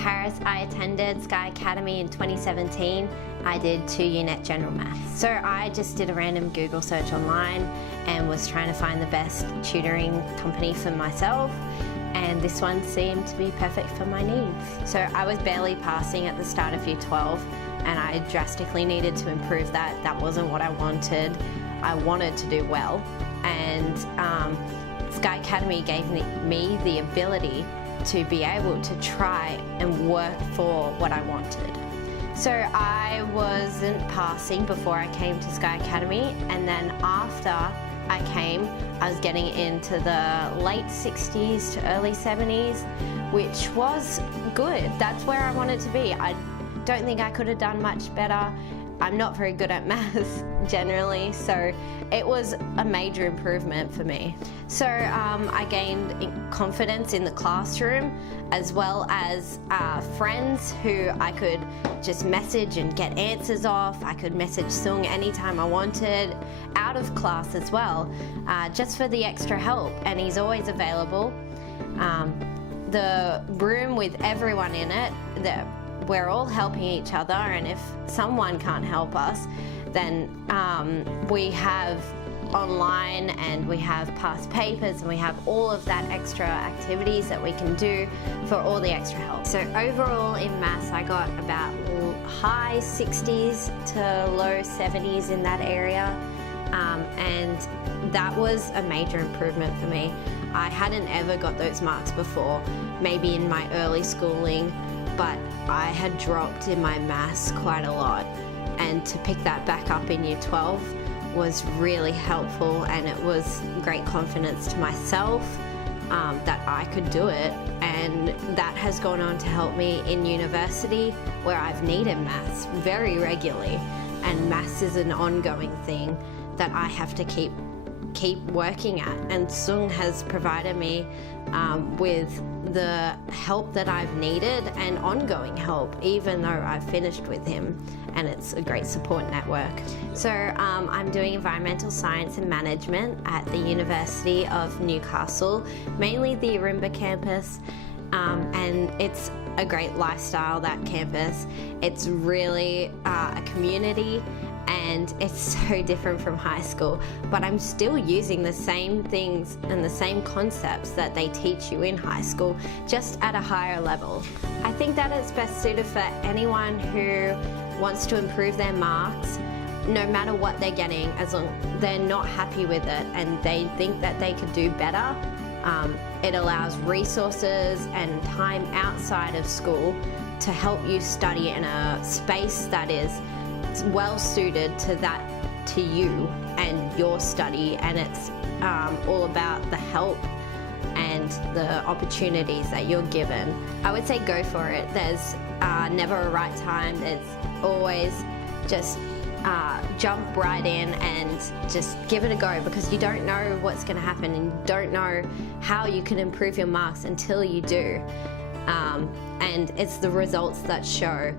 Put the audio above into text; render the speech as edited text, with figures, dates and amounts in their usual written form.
Paris, I attended Sky Academy in 2017. I did 2 Unit General Maths. So I just did a random Google search online and was trying to find the best tutoring company for myself, and this one seemed to be perfect for my needs. So I was barely passing at the start of Year 12 and I drastically needed to improve that. That wasn't what I wanted. I wanted to do well, and Sky Academy gave me the ability to be able to try and work for what I wanted. So I wasn't passing before I came to Sky Academy, and then after I came, I was getting into the late 60s to early 70s, which was good. That's where I wanted to be. I don't think I could have done much better. I'm not very good at maths generally, so it was a major improvement for me. So I gained confidence in the classroom, as well as friends who I could just message and get answers off. I could message Sung anytime I wanted, out of class as well, just for the extra help, and he's always available. The room with everyone in it, we're all helping each other, and if someone can't help us, then we have online, and we have past papers, and we have all of that extra activities that we can do for all the extra help. So overall in maths I got about high 60s to low 70s in that area, and that was a major improvement for me. I hadn't ever got those marks before, maybe in my early schooling, but I had dropped in my maths quite a lot, and to pick that back up in Year 12 was really helpful, and it was great confidence to myself that I could do it, and that has gone on to help me in university, where I've needed maths very regularly, and maths is an ongoing thing that I have to keep working at, and Sung has provided me with the help that I've needed, and ongoing help, even though I've finished with him, and it's a great support network. So I'm doing environmental science and management at the University of Newcastle, mainly the Arimba campus, and it's a great lifestyle, that campus. It's really a community, and it's so different from high school, but I'm still using the same things and the same concepts that they teach you in high school, just at a higher level. I think that it's best suited for anyone who wants to improve their marks, no matter what they're getting, as long as they're not happy with it and they think that they could do better. It allows resources and time outside of school to help you study in a space that is well suited to you and your study, and it's all about the help and the opportunities that you're given. I would say go for it. There's never a right time. There's always just jump right in and just give it a go, because you don't know what's going to happen, and you don't know how you can improve your marks until you do, and it's the results that show.